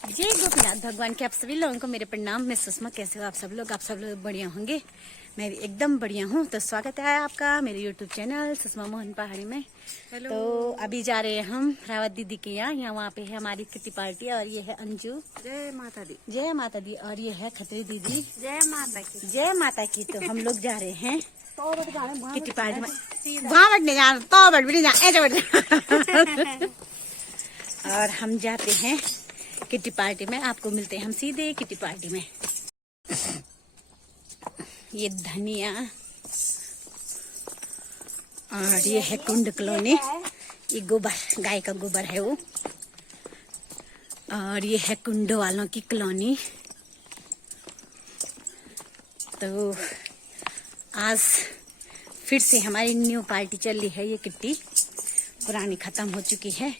जय गोपीनाथ भगवान के आप सभी लोगों को मेरे प्रणाम। मैं सुषमा। कैसे हो आप सब लोग बढ़िया होंगे। मैं भी एकदम बढ़िया हूँ। तो स्वागत है आपका मेरे YouTube चैनल सुषमा मोहन पहाड़ी में। हेलो। तो अभी जा रहे हैं हम रावत दीदी के यहाँ वहाँ पे है हमारी किट्टी पार्टी। और ये है अंजू। जय माता दी। जय माता दी। और ये है खत्री दीदी। जय माता की। जय माता की। तो हम लोग जा रहे हैं किट्टी पार्टी में। वहाँ बैठने जाना तो बैठ भी नहीं जा। और हम जाते हैं किट्टी पार्टी में। आपको मिलते हैं हम सीधे किट्टी पार्टी में। ये धनिया और ये है कुंड कॉलोनी। ये गोबर गाय का गोबर है वो। और ये है कुंड वालों की कॉलोनी। तो आज फिर से हमारी न्यू पार्टी चल रही है। ये किट्टी पुरानी खत्म हो चुकी है।